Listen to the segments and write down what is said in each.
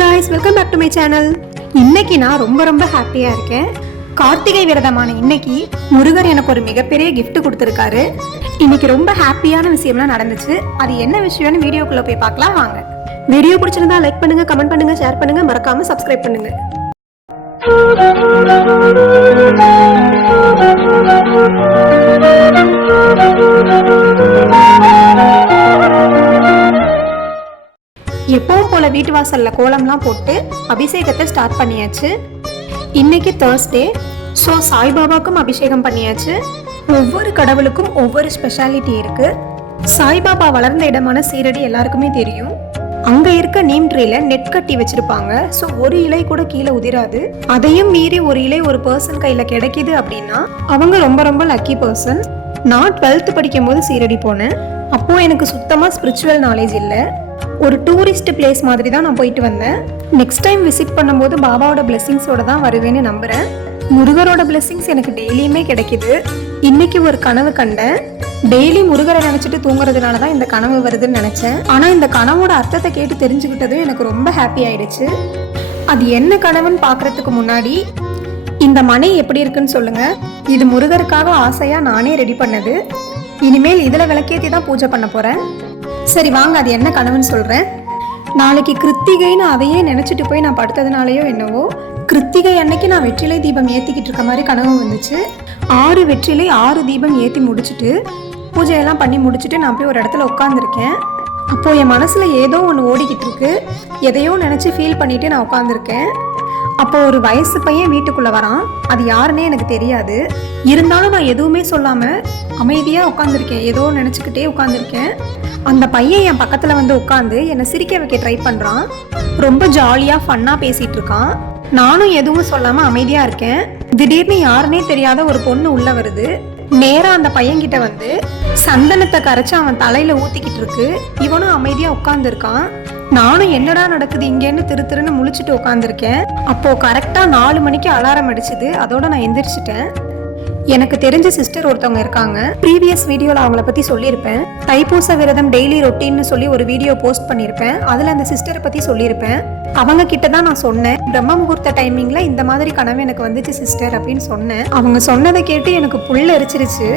guys, welcome back to my channel. இன்னைக்கு நான் ரொம்ப ஹாப்பியா இருக்கேன். கார்த்திகை விரதமான இன்னைக்கு முருகர் எனக்கு ஒரு மிகப்பெரிய gift கொடுத்திருக்காரு. இன்னைக்கு ரொம்ப ஹாப்பியான விஷயம்லாம் நடந்துச்சு. அது என்ன விஷயம்னு வீடியோக்குள்ள போய் பார்க்கலாம் வாங்க. வீடியோ பிடிச்சிருந்தா லைக் பண்ணுங்க, கமெண்ட் பண்ணுங்க, ஷேர் பண்ணுங்க, மறக்காம சப்ஸ்கிரைப் பண்ணுங்க. எப்பவும் போல வீட்டு வாசல்ல கோலம்லாம் போட்டு அபிஷேகத்தை ஸ்டார்ட் பண்ணியாச்சு. இன்னைக்கு Thursday, ஸோ சாய்பாபாவுக்கும் அபிஷேகம் பண்ணியாச்சு. ஒவ்வொரு கடவுளுக்கும் ஒவ்வொரு ஸ்பெஷாலிட்டி இருக்கு. சாய்பாபா வளர்ந்த இடமான சீரடி எல்லாருக்குமே தெரியும். அங்க இருக்க நீம் ட்ரீல நெட் கட்டி வச்சிருப்பாங்க. ஸோ ஒரு இலை கூட கீழே உதிராது. அதையும் மீறி ஒரு இலை ஒரு பர்சன் கையில கிடைக்குது அப்படின்னா அவங்க ரொம்ப லக்கி பர்சன். நான் 12th படிக்கும் போது சீரடி போனேன். அப்போ எனக்கு சுத்தமா ஸ்பிரிச்சுவல் நாலேஜ் இல்லை. ஒரு டூரிஸ்ட் பிளேஸ் மாதிரி தான் நான் போயிட்டு வந்தேன். நெக்ஸ்ட் டைம் விசிட் பண்ணும்போது பாபாவோட பிளெஸிங்ஸோட தான் வருவேன்னு நம்புறேன். முருகரோட பிளெஸிங்ஸ் எனக்கு டெய்லியுமே கிடைக்குது. இன்னைக்கு ஒரு கனவு கண்டேன். டெய்லி முருகரை நினைச்சிட்டு தூங்குறதுனால தான் இந்த கனவு வருதுன்னு நினைச்சேன். ஆனா இந்த கனவோட அர்த்தத்தை கேட்டு தெரிஞ்சுக்கிட்டதும் எனக்கு ரொம்ப ஹாப்பி ஆயிடுச்சு. அது என்ன கனவுன்னு பாக்குறதுக்கு முன்னாடி இந்த மனை எப்படி இருக்குன்னு சொல்லுங்க. இது முருகருக்காக ஆசையா நானே ரெடி பண்ணது. இனிமேல் இதுல விளக்கேத்தி தான் பூஜை பண்ண போறேன். சரி வாங்க, அது என்ன கனவுன்னு சொல்றேன். நாளைக்கு கிருத்திகைன்னு அதையே நினைச்சிட்டு போய் நான் படுத்ததுனாலயோ என்னவோ கிருத்திகை அன்னைக்கு நான் வெற்றிலை தீபம் ஏத்திக்கிட்டு இருக்க மாதிரி கனவு வந்துச்சு. 6 வெற்றிலை 6 தீபம் ஏத்தி முடிச்சுட்டு பூஜையெல்லாம் பண்ணி முடிச்சுட்டு நான் போய் ஒரு இடத்துல உட்காந்துருக்கேன். அப்போ என் மனசுல ஏதோ ஒன்று ஓடிக்கிட்டு இருக்கு. எதையோ நினைச்சு ஃபீல் பண்ணிட்டு நான் உட்காந்துருக்கேன். அப்போ ஒரு வயசு பையன் வீட்டுக்குள்ள வரான். அது யாருன்னே எனக்கு தெரியாது. இருந்தாலும் நான் எதுவுமே சொல்லாம அமைதியா உட்காந்துருக்கேன். ஏதோ நினைச்சுக்கிட்டே உட்காந்துருக்கேன். அந்த பையன் என் பக்கத்துல வந்து உட்காந்து என்னை சிரிக்க வைக்க ட்ரை பண்றான். ரொம்ப ஜாலியா ஃபன்னா பேசிட்டு இருக்கான். நானும் எதுவும் சொல்லாம அமைதியா இருக்கேன். திடீர்னு யாருன்னே தெரியாத ஒரு பொண்ணு உள்ள வருது. நேரா அந்த பையன் கிட்ட வந்து சந்தனத்தை கரைச்சு அவன் தலையில ஊத்திக்கிட்டு இருக்கு. இவனும் அமைதியா உட்கார்ந்து இருக்கான். நானும் என்னடா நடக்குது இங்கன்னு திருன்னு முழிச்சிட்டு உட்காந்துருக்கேன். அப்போ கரெக்டா 4 மணிக்கு அலாரம் அடிச்சுது. அதோட நான் எந்திரிச்சிட்டேன். எனக்கு தெரிஞ்ச சிஸ்டர் ஒருத்தவங்க இருக்காங்க. ப்ரீவியஸ் வீடியோல அவங்கள பத்தி சொல்லியிருப்பேன். தைப்பூச விரதம் டெய்லி ரொட்டீன்னு சொல்லி ஒரு வீடியோ போஸ்ட் பண்ணியிருப்பேன். அதுல அந்த சிஸ்டரை பத்தி சொல்லியிருப்பேன். அவங்க கிட்ட தான் நான் சொன்னேன், பிரம்ம முகூர்த்த டைமிங்ல இந்த மாதிரி கனவு எனக்கு வந்துச்சு சிஸ்டர் அப்படின்னு சொன்னேன். அவங்க சொன்னதை கேட்டு எனக்கு புல் எரிச்சிருச்சு.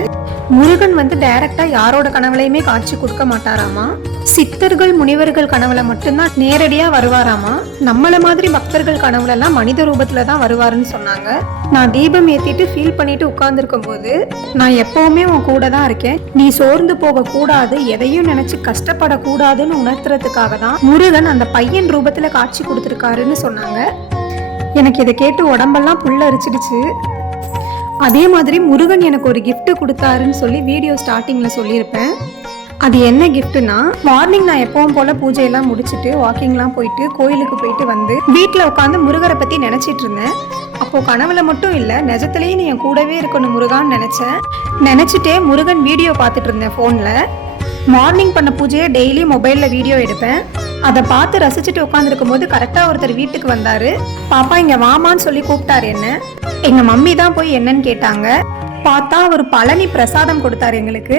முருகன் வந்து டைரக்டா யாரோட கனவுலையுமே காட்சி கொடுக்க மாட்டாராமா. சித்தர்கள் முனிவர்கள் கனவுல மட்டும்தான் நேரடியா வருவாராமா. நம்மள மாதிரி பக்தர்கள் கனவுல எல்லாம் மனித ரூபத்துல தான் வருவாருன்னு சொன்னாங்க. நான் தீபம் ஏத்திட்டு ஃபீல் பண்ணிட்டு உட்கார்ந்துருக்கும் போது நான் எப்பவுமே உன் கூட தான் இருக்கேன், நீ சோர்ந்து போக கூடாது, எதையும் நினைச்சு கஷ்டப்படக்கூடாதுன்னு உணர்த்துறதுக்காக தான் முருகன் அந்த பையன் ரூபத்துல காட்சி கொடுத்துருக்காருன்னு சொன்னாங்க. எனக்கு இதை கேட்டு உடம்பெல்லாம் புல்ல அரிச்சிடுச்சு. அதே மாதிரி முருகன் எனக்கு ஒரு கிஃப்ட் கொடுத்தாருன்னு சொல்லி வீடியோ ஸ்டார்டிங்ல சொல்லியிருப்பேன். அது என்ன கிஃப்ட்னா, மார்னிங் நான் எப்பவும் போல பூஜையெல்லாம் முடிச்சுட்டு வாக்கிங்லாம் போயிட்டு கோயிலுக்கு போயிட்டு வந்து வீட்டில் உட்காந்து முருகரை பத்தி நினைச்சிட்டு இருந்தேன். அப்போ கனவுல மட்டும் இல்ல, நிஜத்திலேயே நீ என் கூடவே இருக்கணும் முருகான்னு நினைச்சிட்டே முருகன் வீடியோ பார்த்துட்டு இருந்தேன் போன்ல. மார்னிங் பண்ண பூஜையை டெய்லி மொபைல்ல வீடியோ எடுப்பேன். அதை பார்த்து ரசிச்சுட்டு உட்காந்துருக்கும் போது கரெக்டா ஒருத்தர் வீட்டுக்கு வந்தாரு. பாப்பா இங்க வாமான்னு சொல்லி கூப்பிட்டாரு. என்ன எங்க மம்மி தான் போய் என்னன்னு கேட்டாங்க. பார்த்தா அவர் பழனி பிரசாதம் கொடுத்தாரு எங்களுக்கு.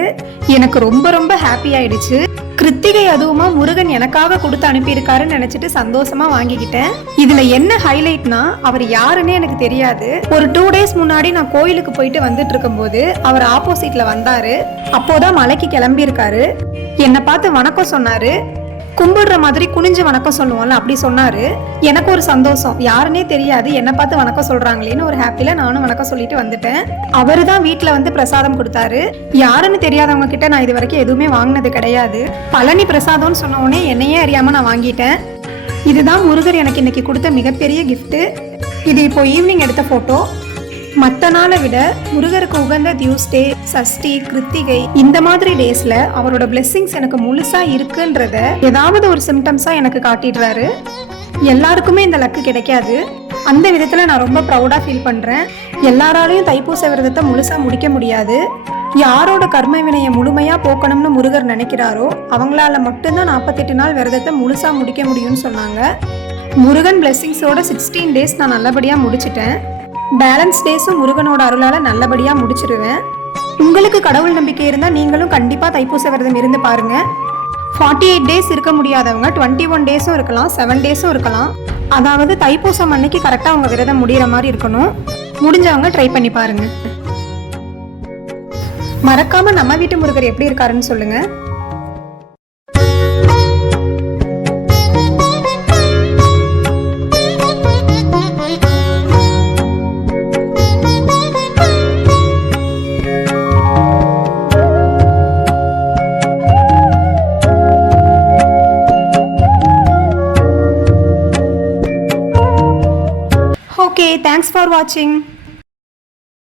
எனக்கு ரொம்ப ஹாப்பி ஆயிடுச்சு. கிருத்திகை அதுவுமா முருகன் எனக்காக கொடுத்து அனுப்பியிருக்காருன்னு நினைச்சிட்டு சந்தோஷமா வாங்கிக்கிட்டேன். இதுல என்ன ஹைலைட்னா, அவர் யாருன்னு எனக்கு தெரியாது. ஒரு 2 days முன்னாடி நான் கோயிலுக்கு போயிட்டு வந்துட்டு இருக்கும் போது அவர் ஆப்போசிட்ல வந்தாரு. அப்போதான் மலைக்கு கிளம்பி இருக்காரு. என்னை பார்த்து வணக்கம் சொன்னாரு. கும்பிடுற மாதிரி குனிஞ்சு வணக்கம் சொல்லுவோம்ல, அப்படி சொன்னாரு. எனக்கு ஒரு சந்தோஷம், யாருன்னே தெரியாது, என்னை பார்த்து வணக்கம் சொல்றாங்களேன்னு ஒரு ஹாப்பில நானும் வணக்கம் சொல்லிட்டு வந்துட்டேன். அவரு தான் வீட்டுல வந்து பிரசாதம் கொடுத்தாரு. யாருன்னு தெரியாதவங்க கிட்ட நான் இது வரைக்கும் எதுவுமே வாங்கினது கிடையாது. பழனி பிரசாதம்னு சொன்ன உடனே என்னையே அறியாம நான் வாங்கிட்டேன். இதுதான் முருகர் எனக்கு இன்னைக்கு கொடுத்த மிகப்பெரிய கிஃப்ட். இது இப்போ ஈவினிங் எடுத்த போட்டோ. மற்ற நாளை விட முருகருக்கு உகந்த டியூஸ்டே, சஷ்டி, கிருத்திகை இந்த மாதிரி டேஸ்ல அவரோட பிளெஸிங்ஸ் எனக்கு முழுசா இருக்குன்றத ஏதாவது ஒரு சிம்டம்ஸா எனக்கு காட்டிடுறாரு. எல்லாருக்குமே இந்த லக்கு கிடைக்காது. அந்த விதத்துல நான் ரொம்ப ப்ரௌடா ஃபீல் பண்றேன். எல்லாராலையும் தைப்பூச விரதத்தை முழுசா முடிக்க முடியாது. யாரோட கர்ம வினையை முழுமையா போக்கணும்னு முருகர் நினைக்கிறாரோ அவங்களால மட்டும்தான் 48 நாள் விரதத்தை முழுசா முடிக்க முடியும்னு சொன்னாங்க. முருகன் பிளெஸிங்ஸோட 16 days நான் நல்லபடியா முடிச்சிட்டேன். பேலன்ஸ் டேஸும் முருகனோட அருளால நல்லபடியா முடிச்சிருவேன். உங்களுக்கு கடவுள் நம்பிக்கை இருந்தா நீங்களும் கண்டிப்பா தைப்பூச விரதம் இருந்து பாருங்க. 48 days இருக்க முடியாதவங்க 21 days இருக்கலாம், 7 days இருக்கலாம். அதாவது தைப்பூசம் அன்னைக்கு கரெக்டாக உங்கள் விரதம் முடிகிற மாதிரி இருக்கணும். முடிஞ்சவங்க ட்ரை பண்ணி பாருங்க. மறக்காம நம்ம வீட்டு முருகர் எப்படி இருக்காருன்னு சொல்லுங்க. Okay, thanks for watching.